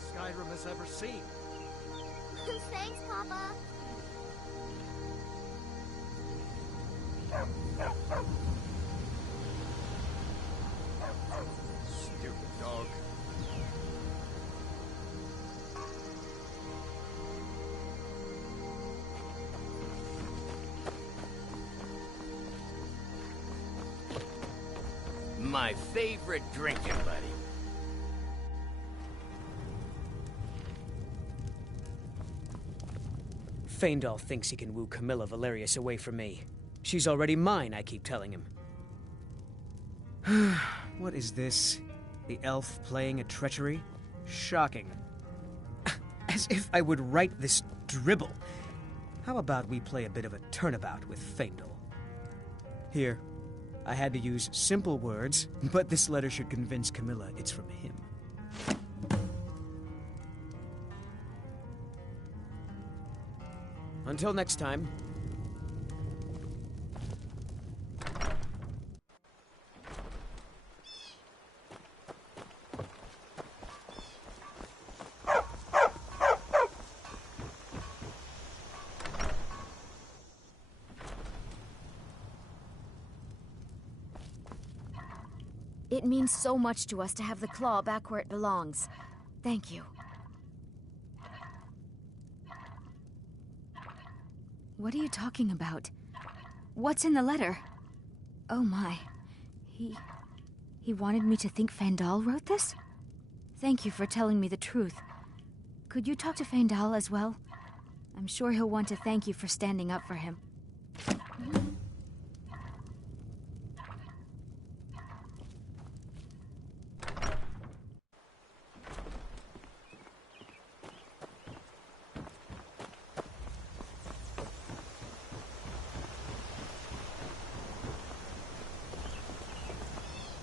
Skyrim has ever seen. Thanks, Papa. Stupid dog. My favorite drinking buddy. Faendal thinks he can woo Camilla Valerius away from me. She's already mine, I keep telling him. What is this? The elf playing a treachery? Shocking. As if I would write this dribble. How about we play a bit of a turnabout with Faendal? Here. I had to use simple words, but this letter should convince Camilla it's from him. Until next time. It means so much to us to have the claw back where it belongs. Thank you. What are you talking about? What's in the letter? Oh my. He wanted me to think Faendal wrote this? Thank you for telling me the truth. Could you talk to Faendal as well? I'm sure he'll want to thank you for standing up for him.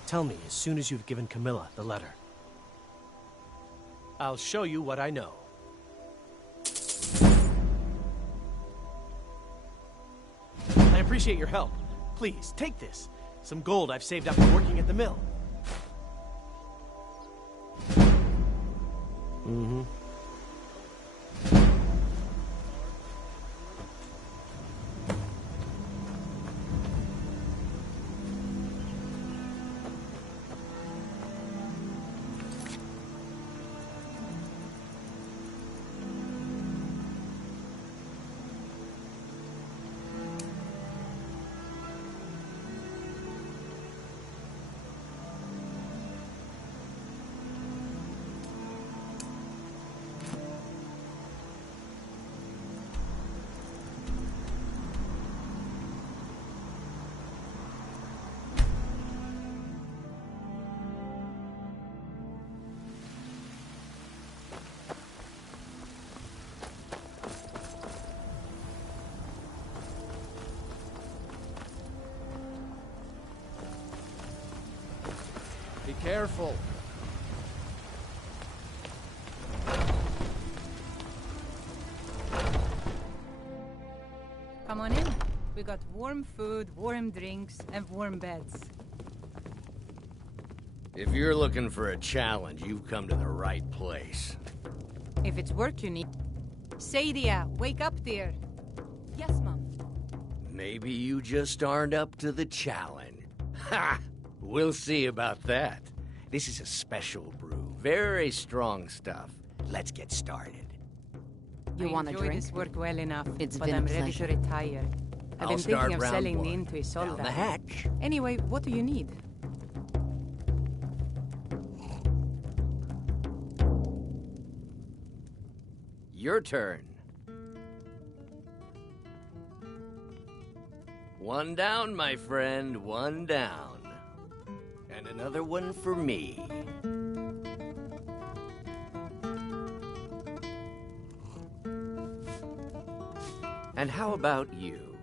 Tell me as soon as you've given Camilla the letter. I'll show you what I know. I appreciate your help. Please, take this. Some gold I've saved up from working at the mill. Mm-hmm. Be careful. Come on in. We got warm food, warm drinks, and warm beds. If you're looking for a challenge, you've come to the right place. If it's work you need... Sadia, wake up, dear. Yes, Mom. Maybe you just aren't up to the challenge. Ha! We'll see about that. This is a special brew. Very strong stuff. Let's get started. You want a drink? This work well enough, It's but been a I'm ready pleasure. to retire. I've I'll been start thinking of round selling one. the inn to Isolde. Down the hatch. Anyway, what do you need? Your turn. One down, my friend, one down. And another one for me. And how about you?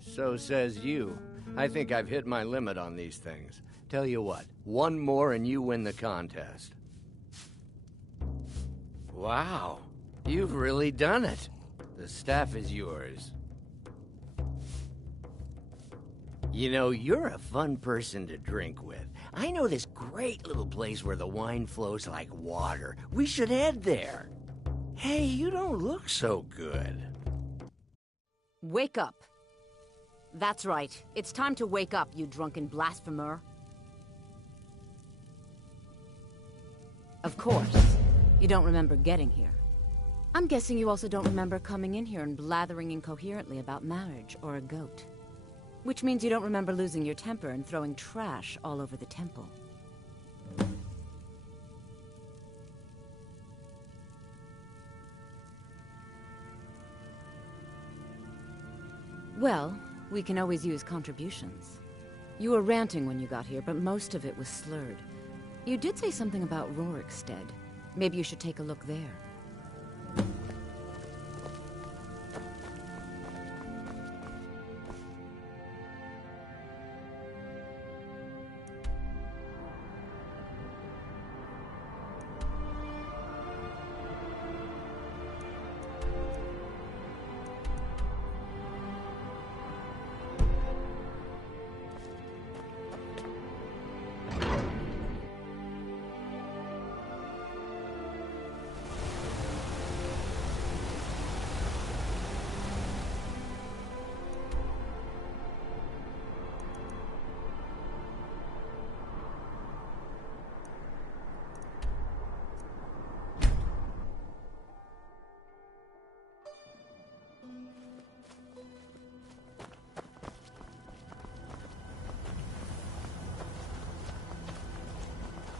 So says you. I think I've hit my limit on these things. Tell you what, one more and you win the contest. Wow, you've really done it. The staff is yours. You know, you're a fun person to drink with. I know this great little place where the wine flows like water. We should head there. Hey, you don't look so good. Wake up. That's right. It's time to wake up, you drunken blasphemer. Of course. You don't remember getting here. I'm guessing you also don't remember coming in here and blathering incoherently about marriage or a goat. Which means you don't remember losing your temper and throwing trash all over the temple. Well, we can always use contributions. You were ranting when you got here, but most of it was slurred. You did say something about Rorikstead. Maybe you should take a look there.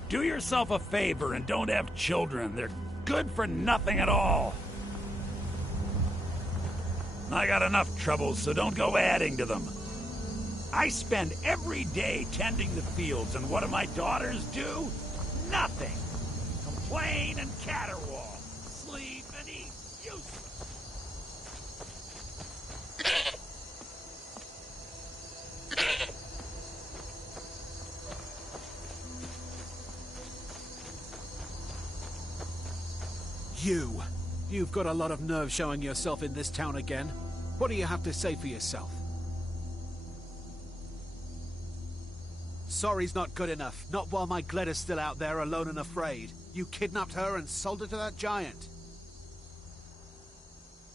Do yourself a favor and don't have children. They're good for nothing at all. I got enough troubles, so don't go adding to them. I spend every day tending the fields, and what do my daughters do? Nothing. Complain and caterwaul. Sleep and eat. Useless. You've got a lot of nerve showing yourself in this town again. What do you have to say for yourself? Sorry's not good enough. Not while my Gleda's still out there alone and afraid. You kidnapped her and sold her to that giant.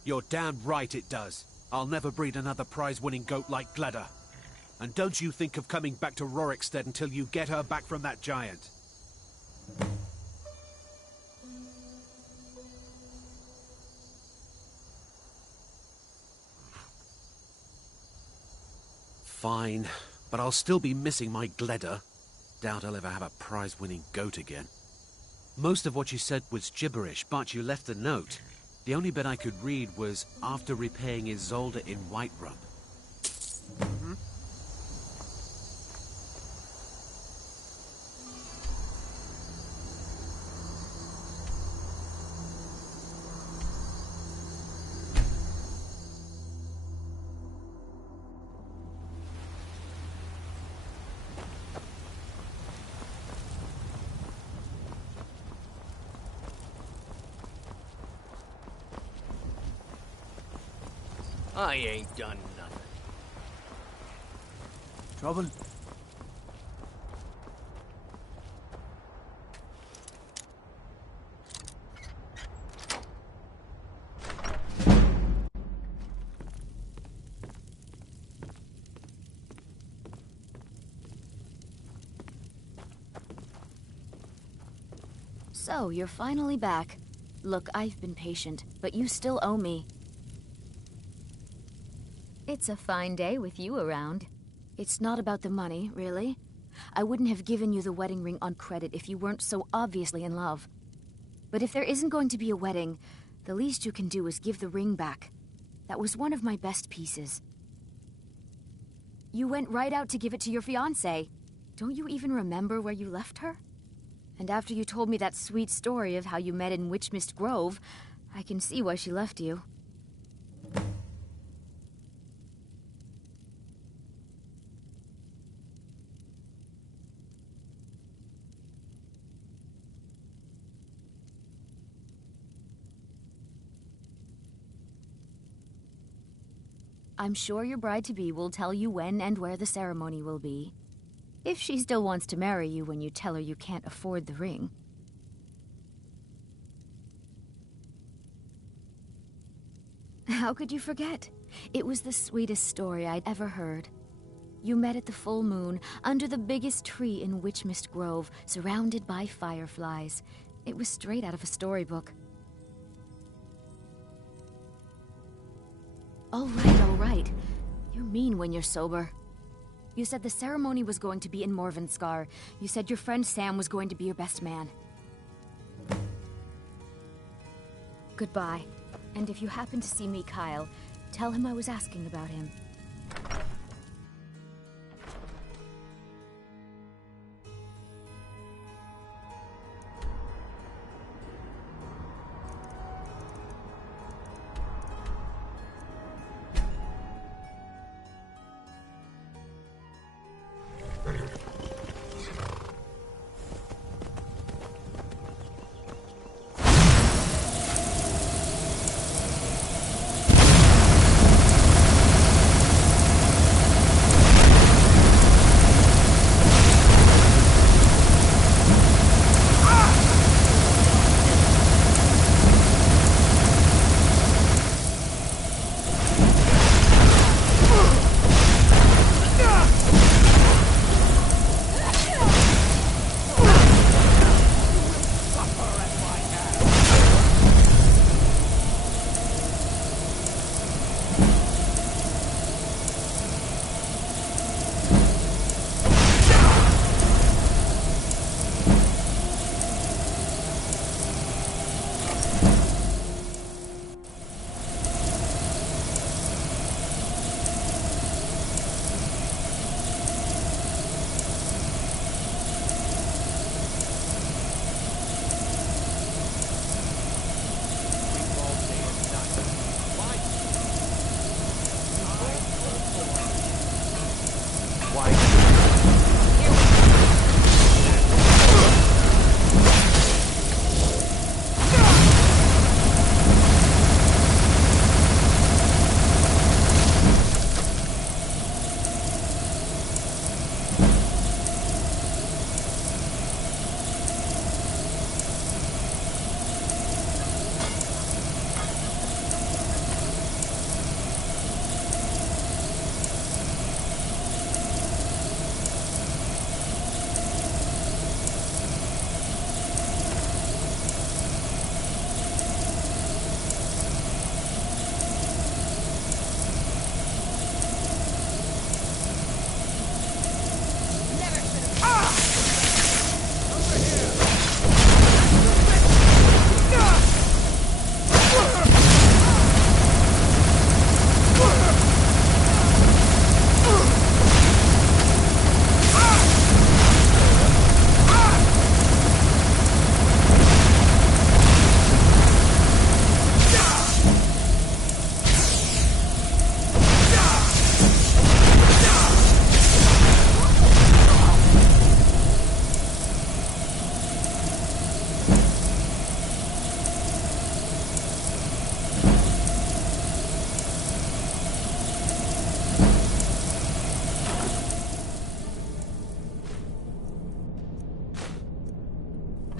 You're damn right it does. I'll never breed another prize-winning goat like Gleda. And don't you think of coming back to Rorikstead until you get her back from that giant. Fine, but I'll still be missing my Gleda. Doubt I'll ever have a prize-winning goat again. Most of what you said was gibberish, but you left a note. The only bit I could read was after repaying Isolde in Whiterub. I ain't done nothing. Trouble? So, you're finally back. Look, I've been patient, but you still owe me. It's a fine day with you around. It's not about the money, really. I wouldn't have given you the wedding ring on credit if you weren't so obviously in love. But if there isn't going to be a wedding, the least you can do is give the ring back. That was one of my best pieces. You went right out to give it to your fiancé. Don't you even remember where you left her? And after you told me that sweet story of how you met in Witchmist Grove, I can see why she left you. I'm sure your bride-to-be will tell you when and where the ceremony will be. If she still wants to marry you when you tell her you can't afford the ring. How could you forget? It was the sweetest story I'd ever heard. You met at the full moon, under the biggest tree in Witchmist Grove, surrounded by fireflies. It was straight out of a storybook. All right. You're mean when you're sober. You said the ceremony was going to be in Morvenskar. You said your friend Sam was going to be your best man. Goodbye. And if you happen to see me, Kyle, tell him I was asking about him.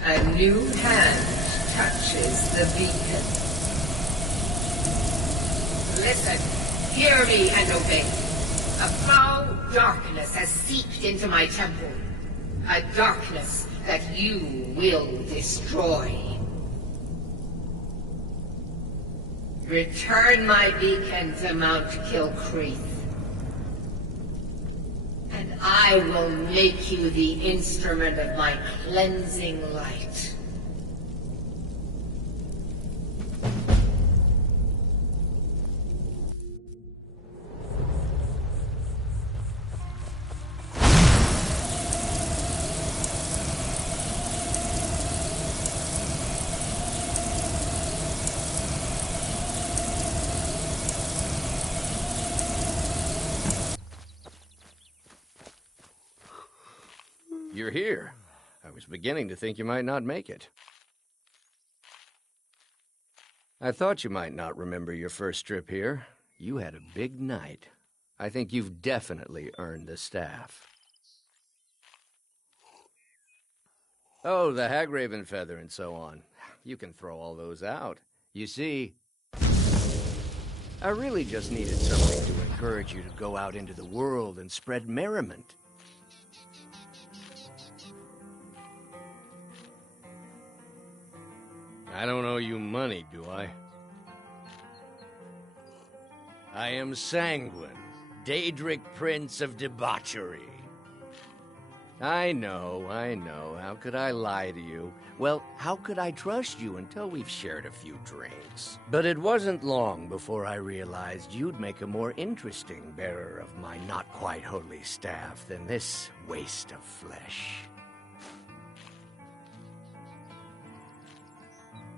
A new hand touches the beacon. Listen, hear me and obey. A foul darkness has seeped into my temple. A darkness that you will destroy. Return my beacon to Mount Kilcreath. And I will make you the instrument of my cleansing light. You're here. I was beginning to think you might not make it. I thought you might not remember your first trip here. You had a big night. I think you've definitely earned the staff. Oh, the Hagraven feather and so on. You can throw all those out. You see, I really just needed something to encourage you to go out into the world and spread merriment. I don't owe you money, do I? I am Sanguine, Daedric Prince of Debauchery. I know. How could I lie to you? Well, how could I trust you until we've shared a few drinks? But it wasn't long before I realized you'd make a more interesting bearer of my not-quite-holy staff than this waste of flesh.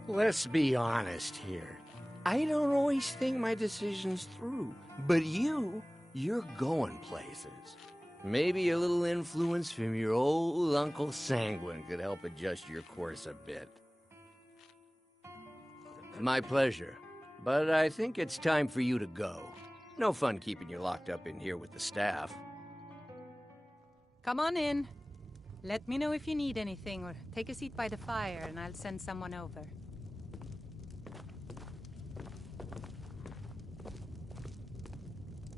Let's be honest here. I don't always think my decisions through, but you're going places. Maybe a little influence from your old Uncle Sanguine could help adjust your course a bit. My pleasure, but I think it's time for you to go. No fun keeping you locked up in here with the staff. Come on in. Let me know if you need anything, or take a seat by the fire and I'll send someone over.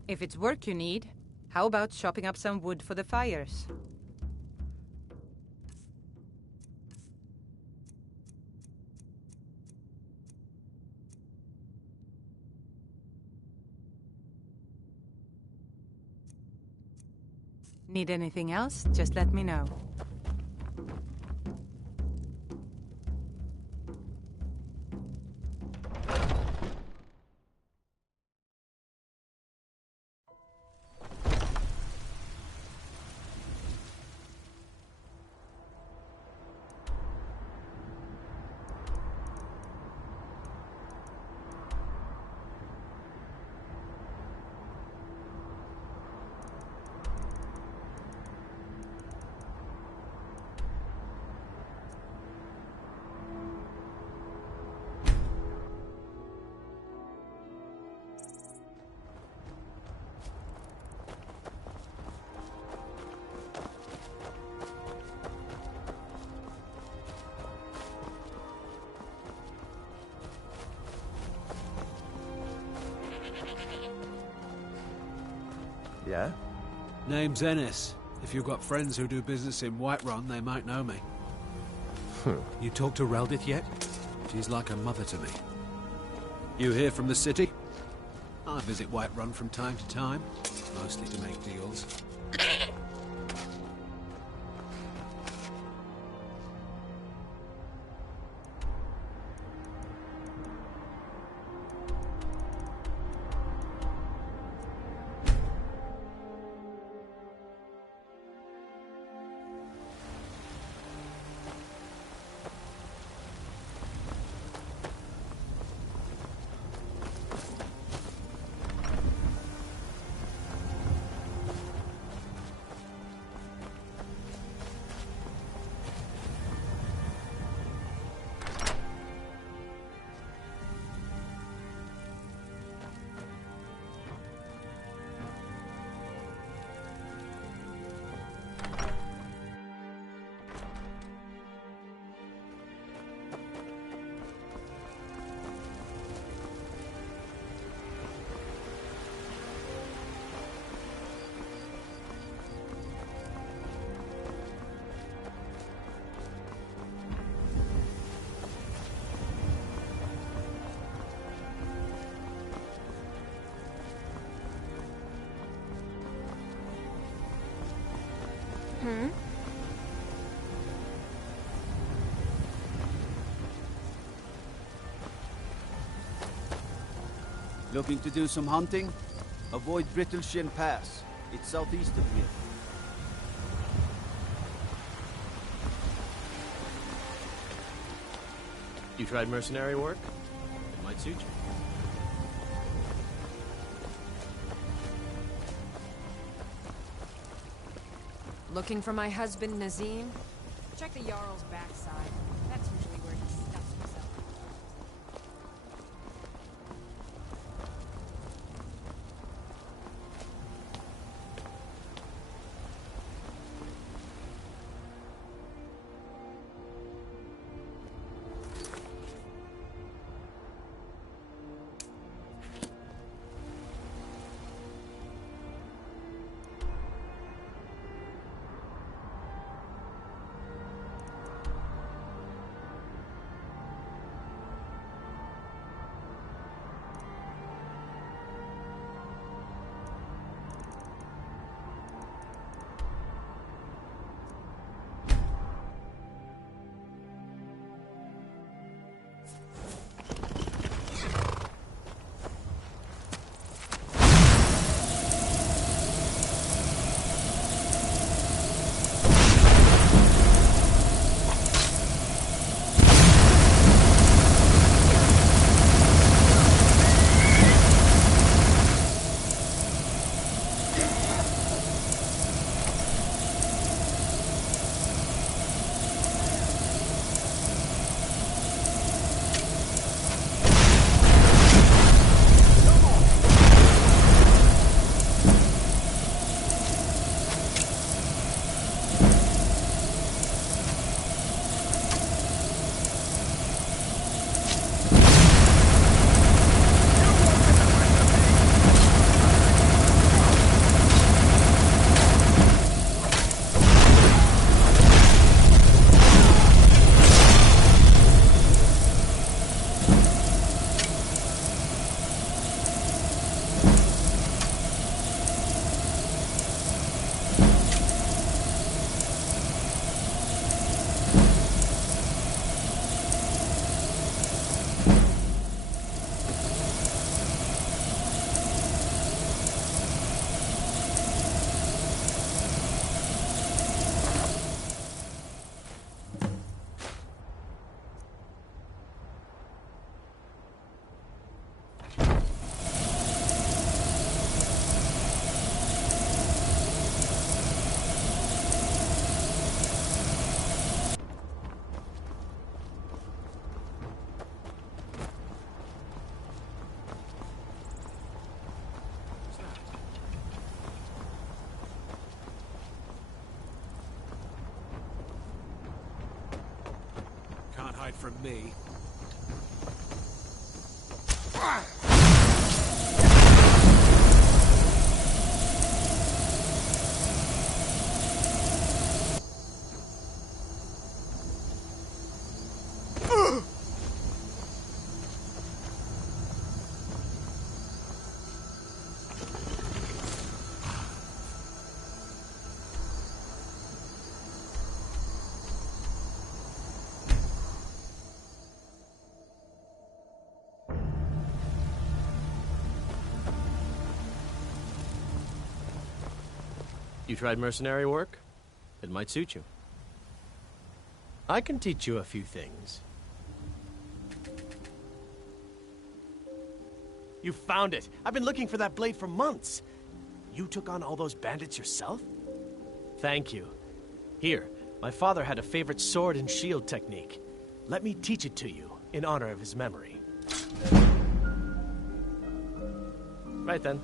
If it's work you need, how about chopping up some wood for the fires? Need anything else? Just let me know. Yeah? Name's Ennis. If you've got friends who do business in Whiterun, they might know me. You talked to Reldith yet? She's like a mother to me. You here from the city? I visit Whiterun from time to time, mostly to make deals. Looking to do some hunting? Avoid Brittleshin Pass. It's southeast of here. You tried mercenary work? It might suit you. Looking for my husband, Nazim? Check the Jarl's backside. That's usually where he stuffs himself. from me. You tried mercenary work? It might suit you. I can teach you a few things. You found it! I've been looking for that blade for months! You took on all those bandits yourself? Thank you. Here, my father had a favorite sword and shield technique. Let me teach it to you, in honor of his memory. Right then.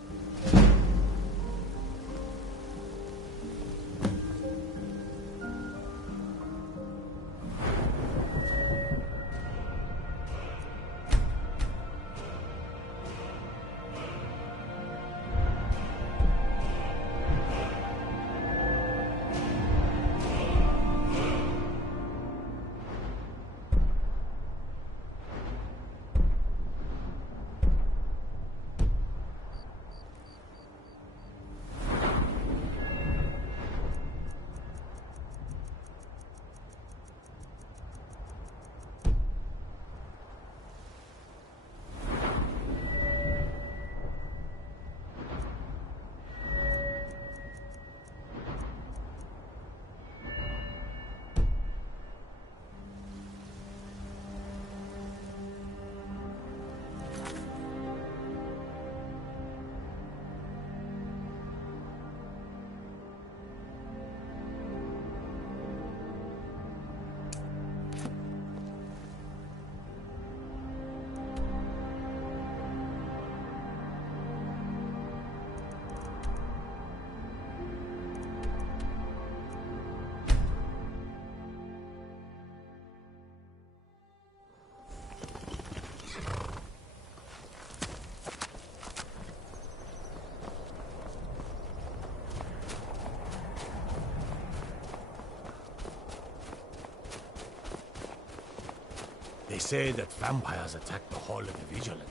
They say that vampires attacked the Hall of the Vigilant,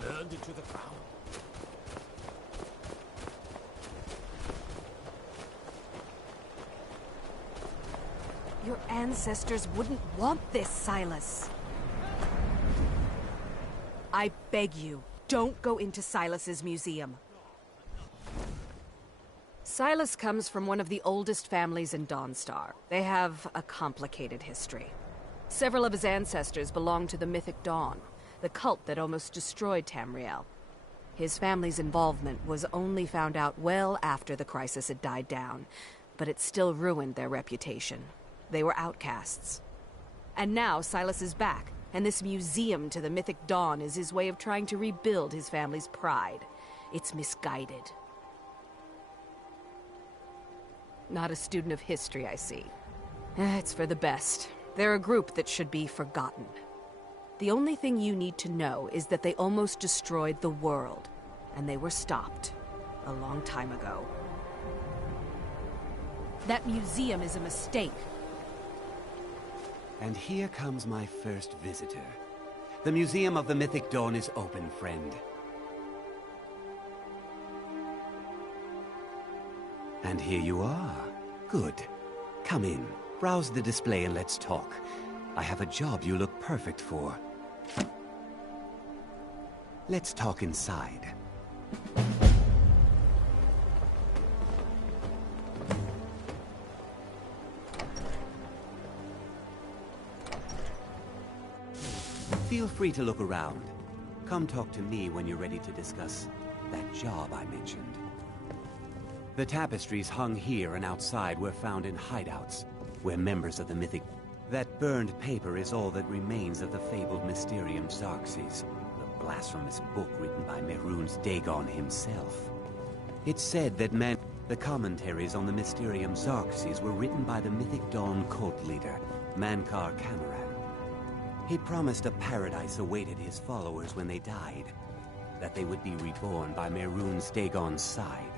burned it to the ground. Your ancestors wouldn't want this, Silas. I beg you, don't go into Silas's museum. Silas comes from one of the oldest families in Dawnstar. They have a complicated history. Several of his ancestors belonged to the Mythic Dawn, the cult that almost destroyed Tamriel. His family's involvement was only found out well after the crisis had died down, but it still ruined their reputation. They were outcasts. And now Silas is back, and this museum to the Mythic Dawn is his way of trying to rebuild his family's pride. It's misguided. Not a student of history, I see. It's for the best. They're a group that should be forgotten. The only thing you need to know is that they almost destroyed the world, and they were stopped a long time ago. That museum is a mistake. And here comes my first visitor. The Museum of the Mythic Dawn is open, friend. And here you are. Good. Come in. Browse the display and let's talk. I have a job you look perfect for. Let's talk inside. Feel free to look around. Come talk to me when you're ready to discuss that job I mentioned. The tapestries hung here and outside were found in hideouts, where members of the Mythic... That burned paper is all that remains of the fabled Mysterium Xarxes, the blasphemous book written by Mehrunes Dagon himself. It's said that the commentaries on the Mysterium Xarxes were written by the Mythic Dawn cult leader, Mankar Cameron. He promised a paradise awaited his followers when they died, that they would be reborn by Mehrunes Dagon's side.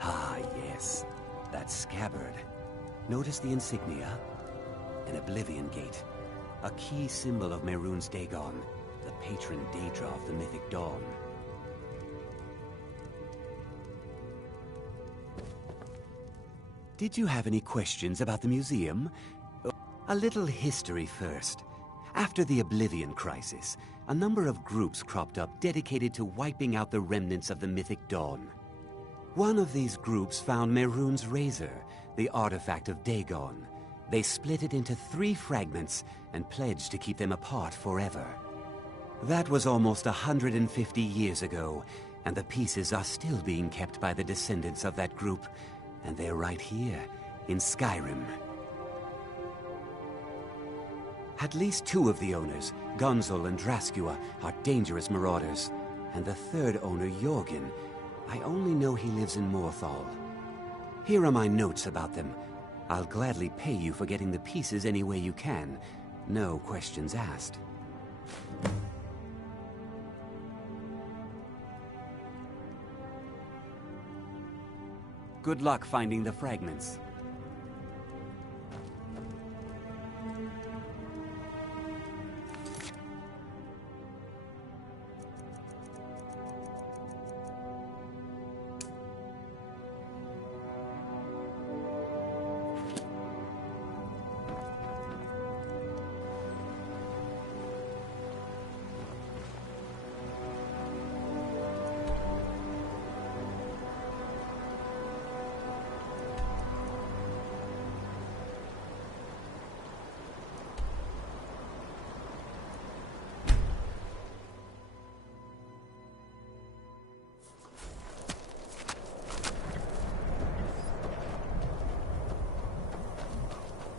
Ah, yes, that scabbard. Notice the insignia? An Oblivion Gate, a key symbol of Mehrunes Dagon, the patron Daedra of the Mythic Dawn. Did you have any questions about the museum? A little history first. After the Oblivion Crisis, a number of groups cropped up dedicated to wiping out the remnants of the Mythic Dawn. One of these groups found Mehrunes' razor, the artifact of Dagon. They split it into 3 fragments and pledged to keep them apart forever. That was almost 150 years ago, and the pieces are still being kept by the descendants of that group, and they're right here, in Skyrim. At least 2 of the owners, Gonzol and Draskua, are dangerous marauders, and the 3rd owner, Jorgen, I only know he lives in Morthal. Here are my notes about them. I'll gladly pay you for getting the pieces any way you can. No questions asked. Good luck finding the fragments.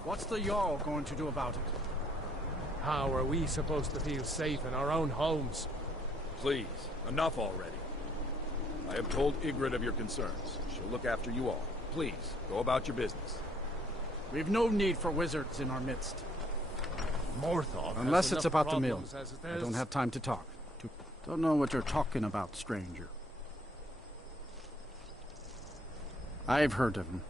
What's the Jarl going to do about it? How are we supposed to feel safe in our own homes? Please, enough already. I have told Ygritte of your concerns. She'll look after you all. Please, go about your business. We've no need for wizards in our midst. Morthal. Unless it's about the mill. I don't have time to talk. Don't know what you're talking about, stranger. I've heard of him.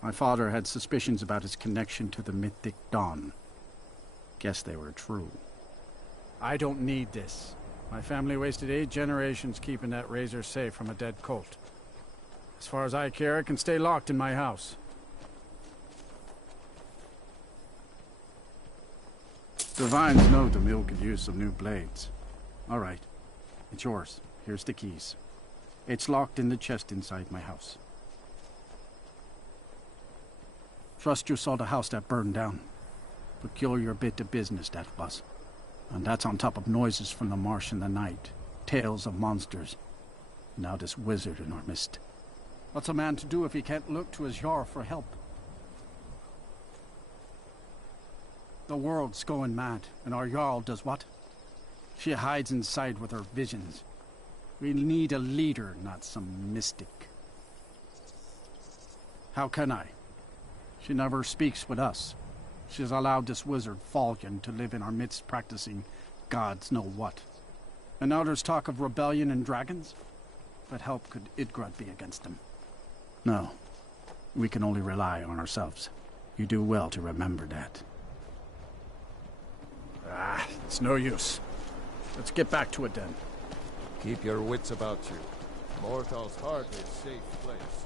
My father had suspicions about his connection to the Mythic Dawn. Guess they were true. I don't need this. My family wasted 8 generations keeping that razor safe from a dead cult. As far as I care, it can stay locked in my house. The Vines know the mill could use some new blades. All right. It's yours. Here's the keys. It's locked in the chest inside my house. Trust you saw the house that burned down. Peculiar bit of business, that was. And that's on top of noises from the marsh in the night. Tales of monsters. Now this wizard in our midst. What's a man to do if he can't look to his Jarl for help? The world's going mad, and our Jarl does what? She hides inside with her visions. We need a leader, not some mystic. How can I? She never speaks with us. She's allowed this wizard, Falcon, to live in our midst practicing gods know what. And now there's talk of rebellion and dragons? What help could Ygritte be against them? No. We can only rely on ourselves. You do well to remember that. It's no use. Let's get back to it then. Keep your wits about you. Morthal's hardly a safe place.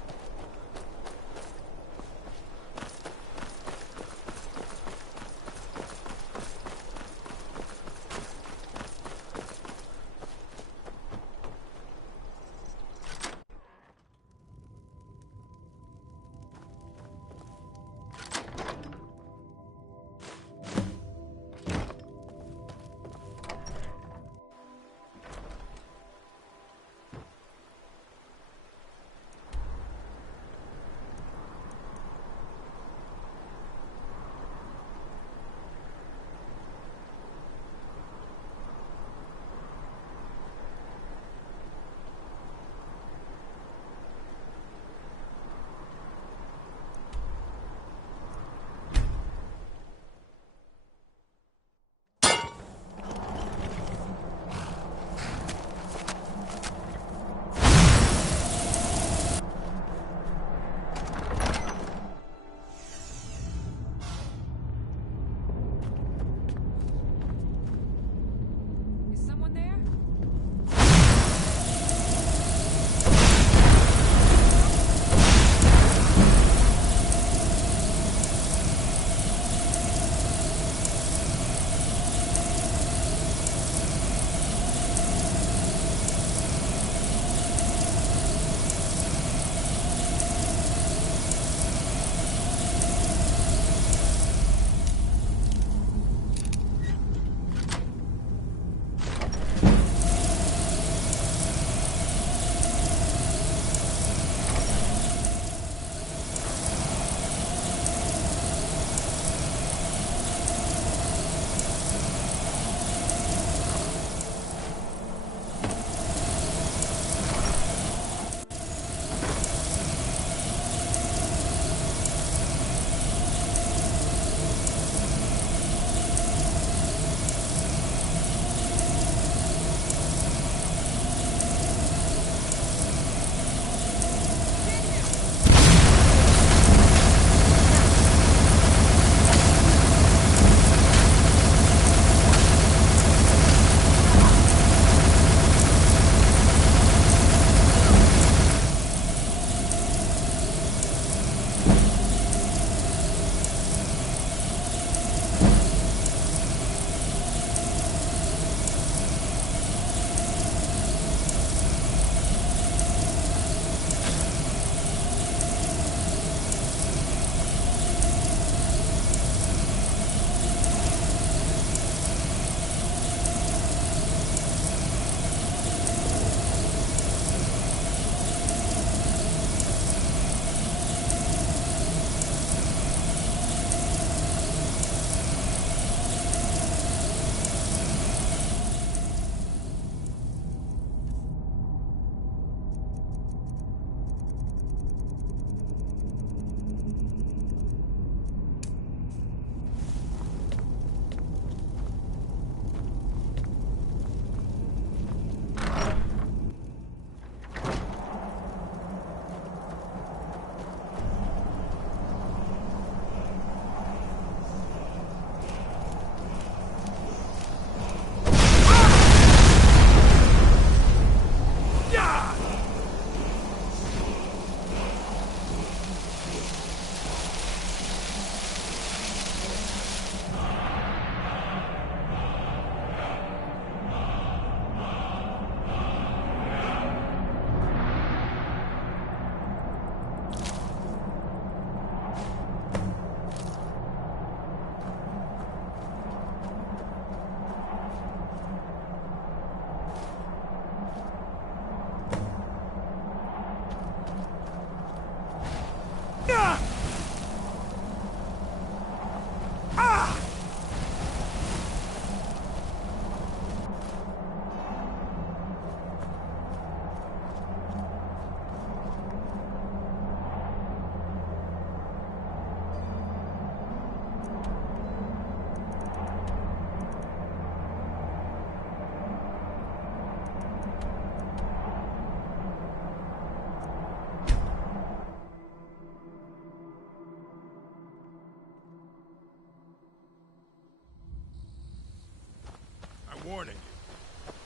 warning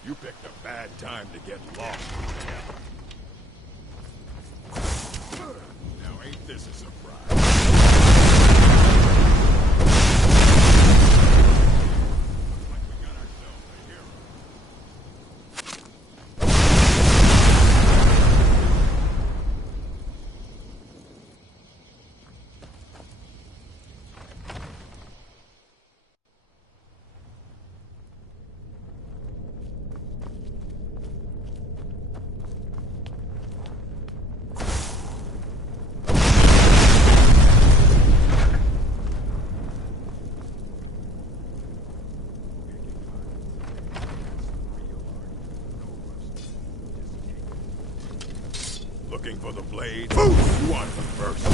you. You picked a bad time to get lost. Now ain't this a surprise? Looking for the blade? You want them first.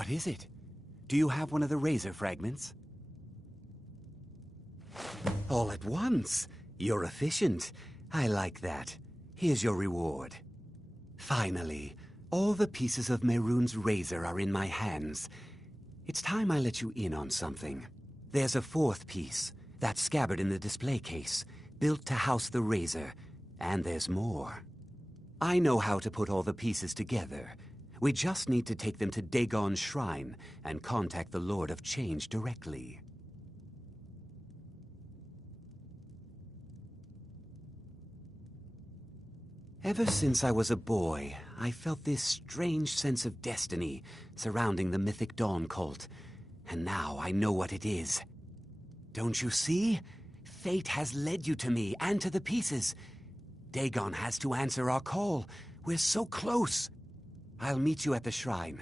What is it? Do you have one of the razor fragments? All at once. You're efficient. I like that. Here's your reward. Finally, all the pieces of Mehrunes' razor are in my hands. It's time I let you in on something. There's a fourth piece, that scabbard in the display case, built to house the razor. And there's more. I know how to put all the pieces together. We just need to take them to Dagon's shrine and contact the Lord of Change directly. Ever since I was a boy, I felt this strange sense of destiny surrounding the Mythic Dawn cult. And now I know what it is. Don't you see? Fate has led you to me and to the pieces. Dagon has to answer our call. We're so close. I'll meet you at the shrine.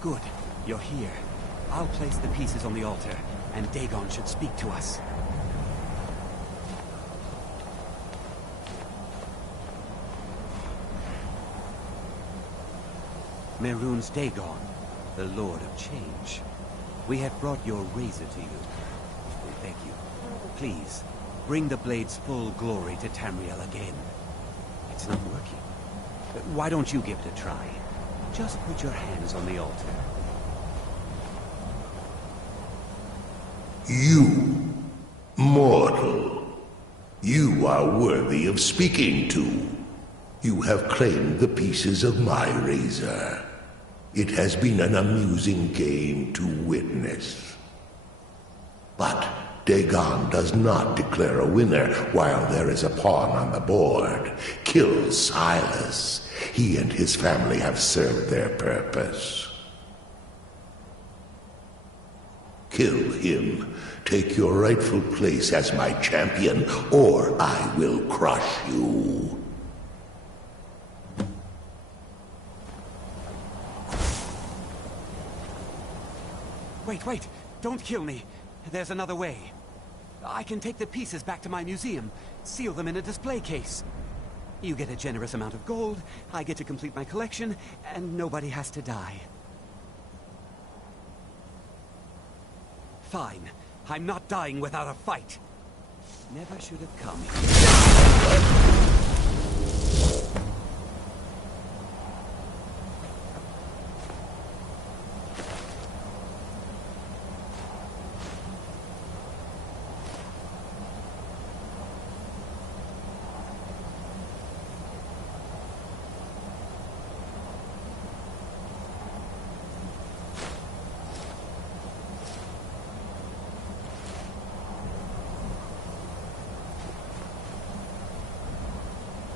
Good. You're here. I'll place the pieces on the altar, and Dagon should speak to us. Mehrunes Dagon, the Lord of Change. We have brought your razor to you. We beg you, please, bring the blade's full glory to Tamriel again. It's not working. Why don't you give it a try? Just put your hands on the altar. You, mortal, you are worthy of speaking to. You have claimed the pieces of my razor. It has been an amusing game to witness. But Dagon does not declare a winner while there is a pawn on the board. Kill Silas. He and his family have served their purpose. Kill him. Take your rightful place as my champion, or I will crush you. Wait. Don't kill me. There's another way. I can take the pieces back to my museum, seal them in a display case. You get a generous amount of gold, I get to complete my collection, and nobody has to die. Fine. I'm not dying without a fight. Never should have come here.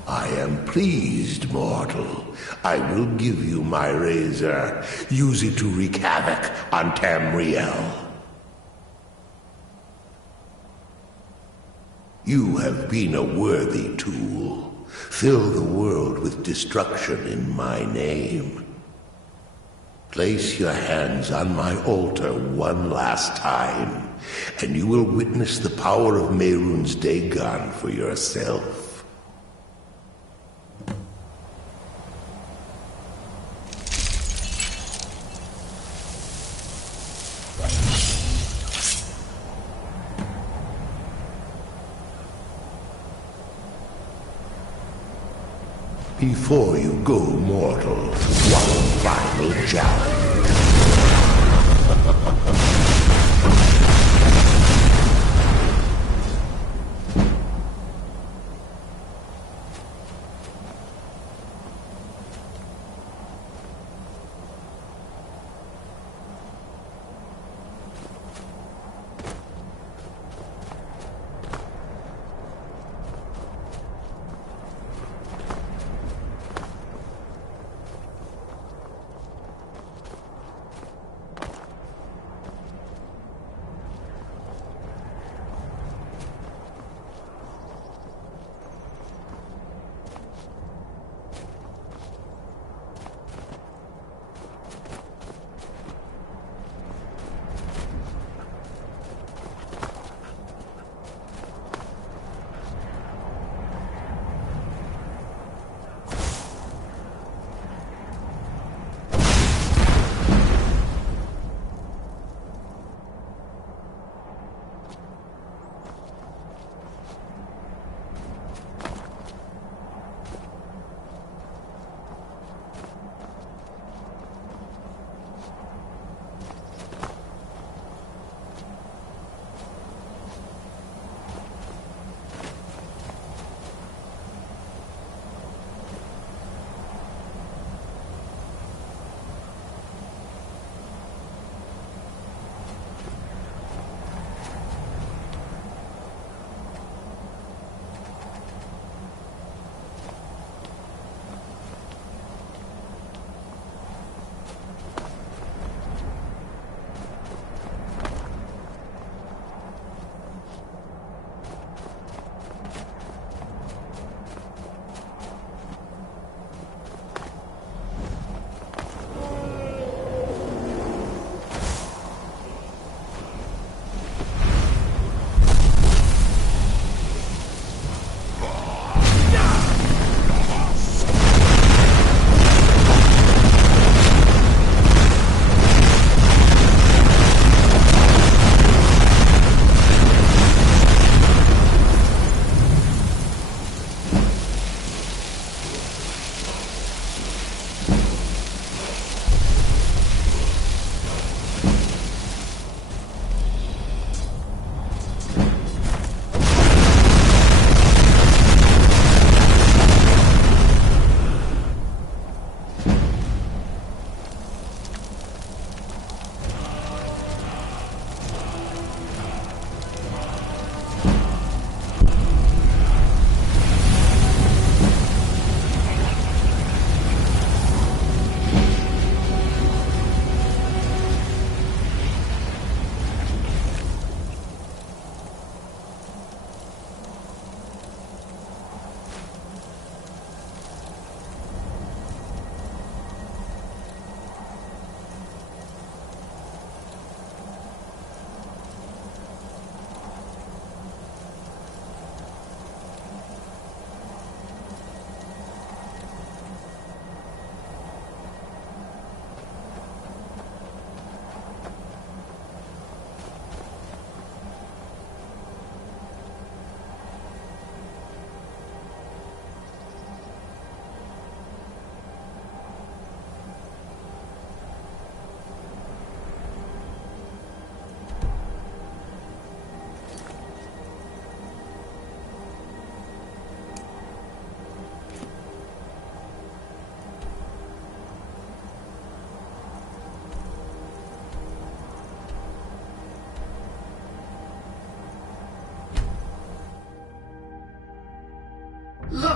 I am pleased, mortal. I will give you my razor. Use it to wreak havoc on Tamriel. You have been a worthy tool. Fill the world with destruction in my name. Place your hands on my altar one last time, and you will witness the power of Mehrunes Dagon for yourself. Before you go, mortal, one final challenge.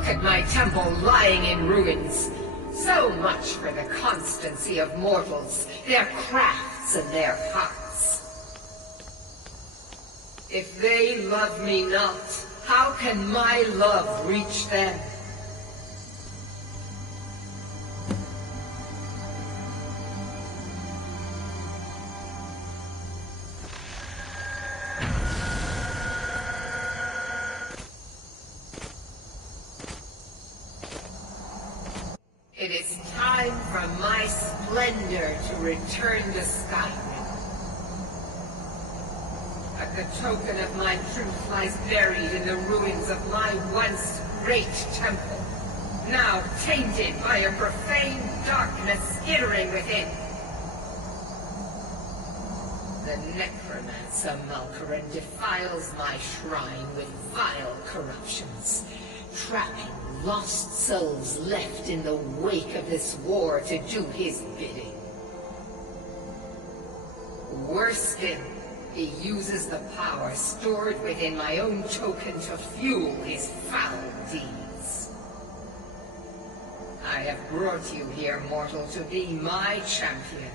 at my temple lying in ruins. So much for the constancy of mortals, their crafts and their hearts. If they love me not, how can my love reach them? It is time for my splendor to return to Skyrim. But the token of my truth lies buried in the ruins of my once great temple, now tainted by a profane darkness skittering within. The necromancer Malkaran defiles my shrine with vile corruptions, trapping lost souls left in the wake of this war to do his bidding. Worse still, he uses the power stored within my own token to fuel his foul deeds. I have brought you here, mortal, to be my champion.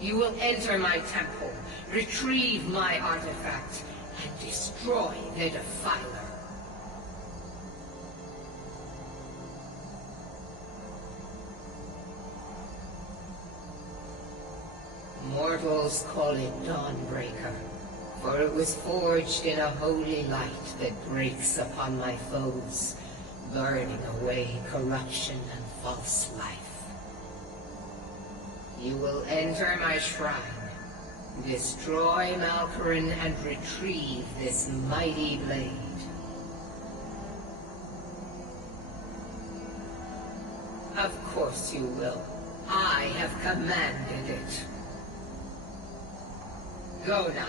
You will enter my temple, retrieve my artifact, and destroy the Defiler. Mortals call it Dawnbreaker, for it was forged in a holy light that breaks upon my foes, burning away corruption and false life. You will enter my shrine, destroy Malkaran, and retrieve this mighty blade. Of course you will. I have commanded it. Go now.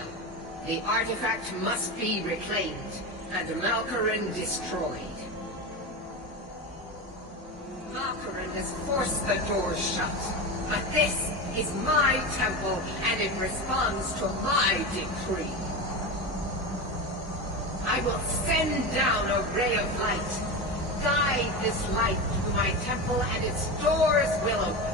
The artifact must be reclaimed, and Malkaran destroyed. Malkaran has forced the doors shut, but this is my temple, and it responds to my decree. I will send down a ray of light, guide this light through my temple, and its doors will open.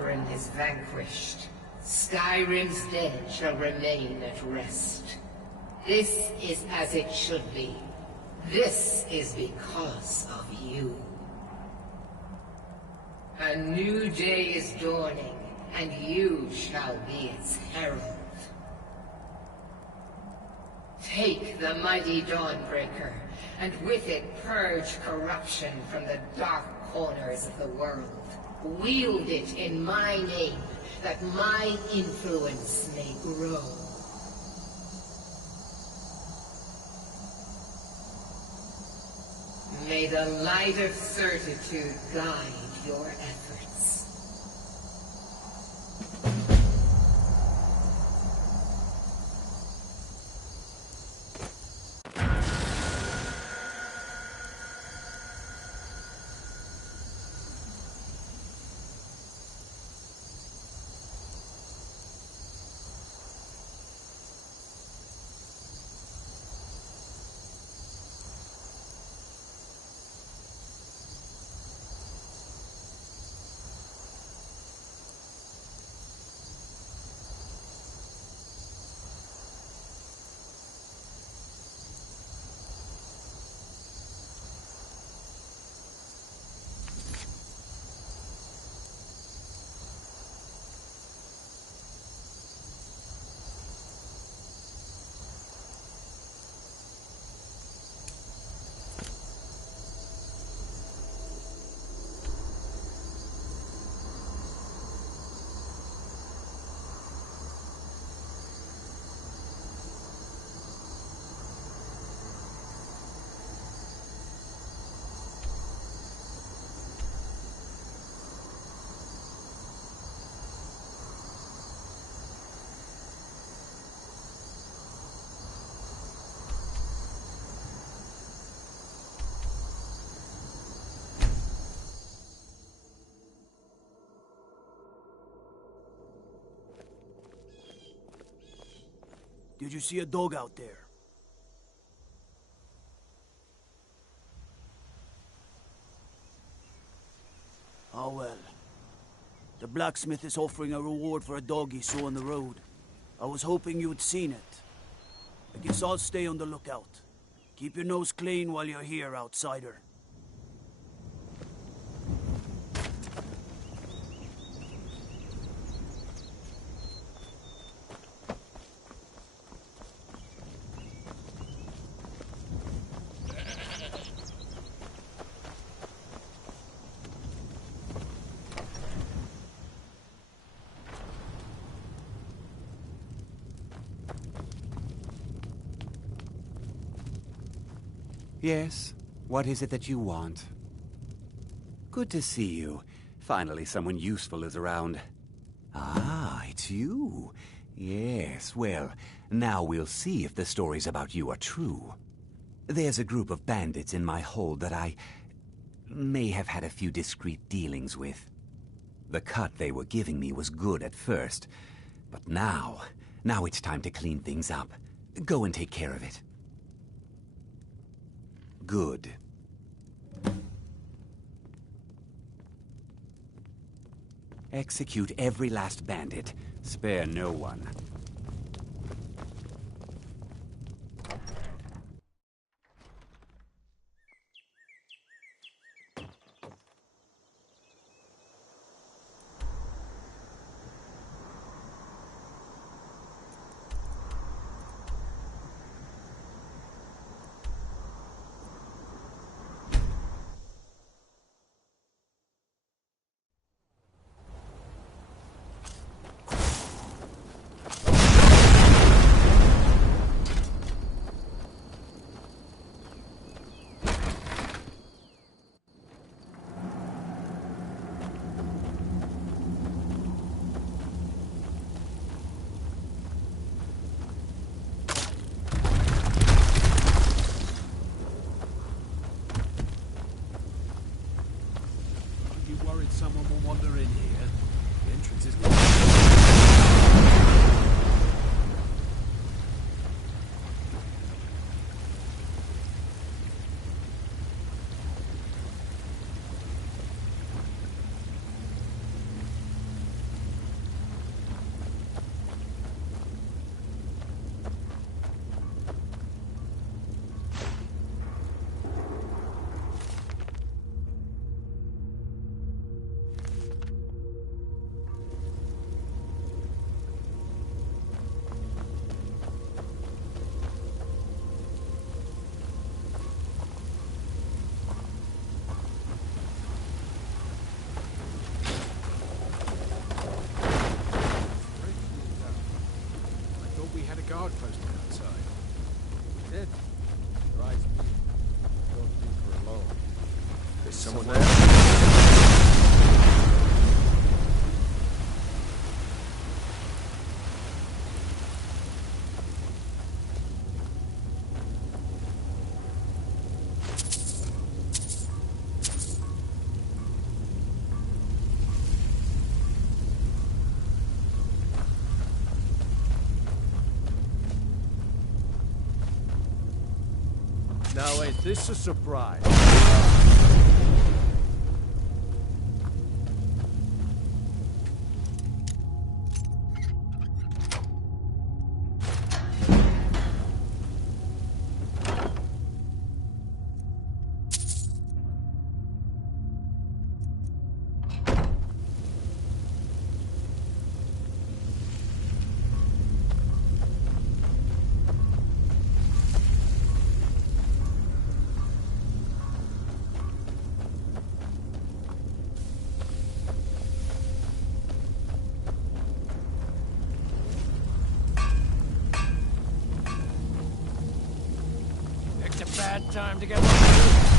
Malkarin is vanquished, Skyrim's dead shall remain at rest. This is as it should be. This is because of you. A new day is dawning, and you shall be its herald. Take the mighty Dawnbreaker, and with it purge corruption from the dark corners of the world. Wield it in my name, that my influence may grow. May the light of certitude guide your efforts. Did you see a dog out there? Oh well. The blacksmith is offering a reward for a dog he saw on the road. I was hoping you'd seen it. I guess I'll stay on the lookout. Keep your nose clean while you're here, outsider. Yes? What is it that you want? Good to see you. Finally, someone useful is around. Ah, it's you. Yes, well, now we'll see if the stories about you are true. There's a group of bandits in my hold that I may have had a few discreet dealings with. The cut they were giving me was good at first, but now it's time to clean things up. Go and take care of it. Good. Execute every last bandit. Spare no one. thought we had a guard posted outside. We did. Your eyes peeled. Don't leave her alone. There's someone there. Now ain't this a surprise? It's a bad time to get one.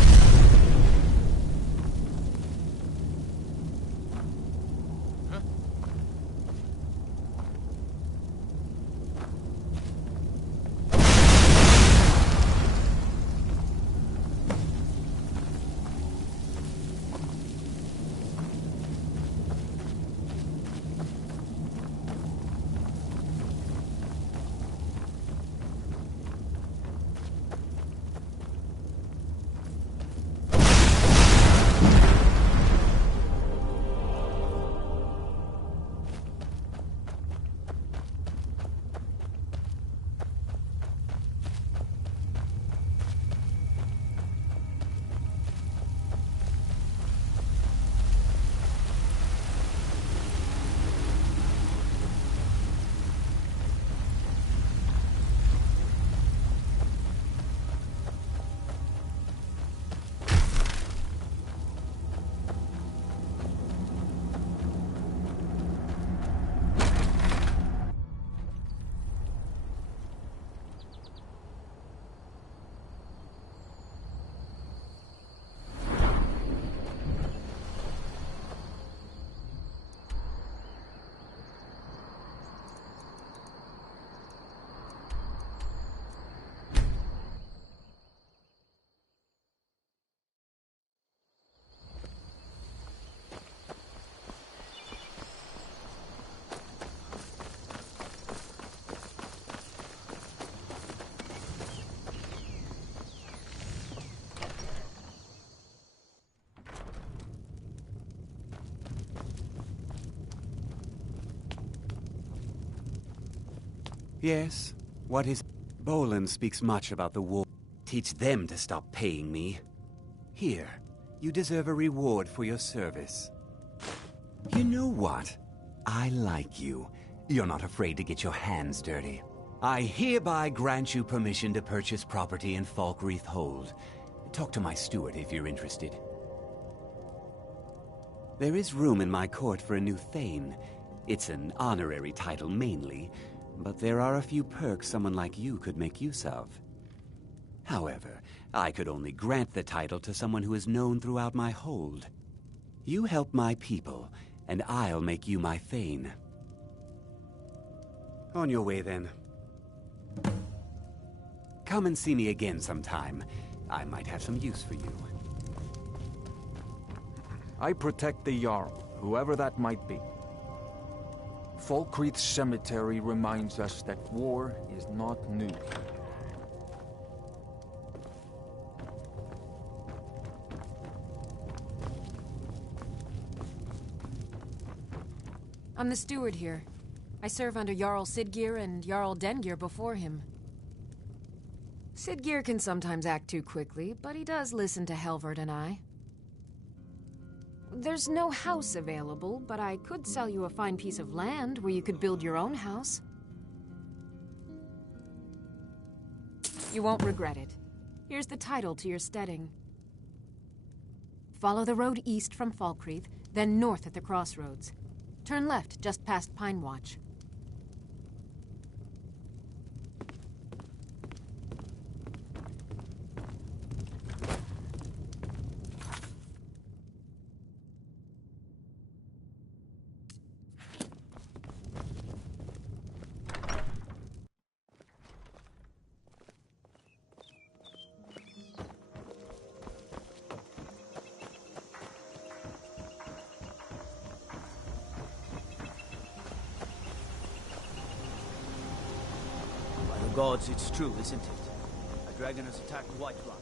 Yes? What is... Bolin speaks much about the war. Teach them to stop paying me. Here, you deserve a reward for your service. You know what? I like you. You're not afraid to get your hands dirty. I hereby grant you permission to purchase property in Falkreath Hold. Talk to my steward if you're interested. There is room in my court for a new Thane. It's an honorary title mainly, but there are a few perks someone like you could make use of. However, I could only grant the title to someone who is known throughout my hold. You help my people, and I'll make you my Thane. On your way, then. Come and see me again sometime. I might have some use for you. I protect the Jarl, whoever that might be. Falkreath Cemetery reminds us that war is not new. I'm the steward here. I serve under Jarl Sidgir and Jarl Dengir before him. Sidgir can sometimes act too quickly, but he does listen to Helvard and I. There's no house available, but I could sell you a fine piece of land where you could build your own house. You won't regret it. Here's the title to your steading. Follow the road east from Falkreath, then north at the crossroads. Turn left just past Pine Watch. Gods, it's true, isn't it? A dragon has attacked Whiterun.